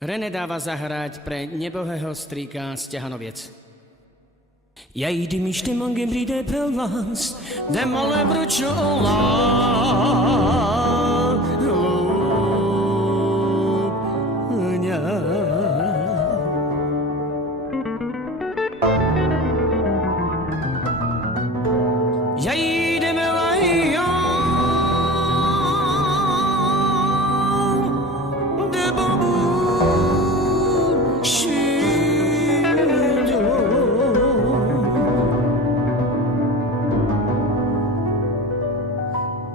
René dáva zahrať pre nebohého strýka z Ťahanoviec. Ja idem ište mange bride pelvans, demole bručo olá. Ja idem lajo, de bobu šido.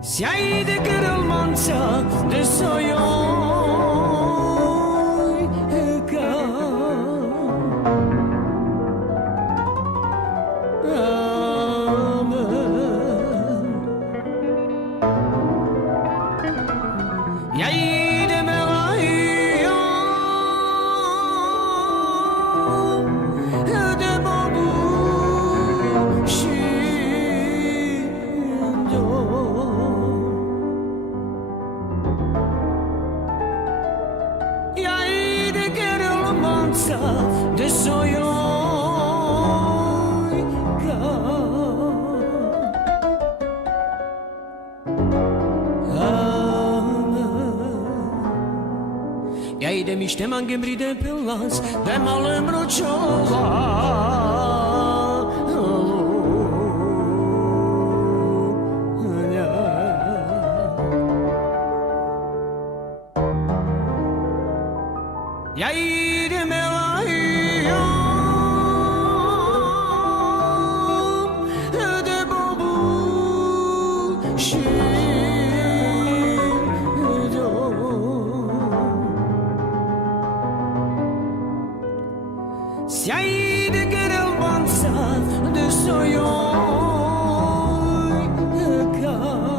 Sjajde kralmanca, de sojoj heka. Ja idem lajo, de bobu šido. Ja idem kralmanca, de sojoj heka. Ja idem ište mange bride pelans, de malem ročova. Ja idem lajo, de bobu šido. Sjajde kralmanca, de sojoj heka.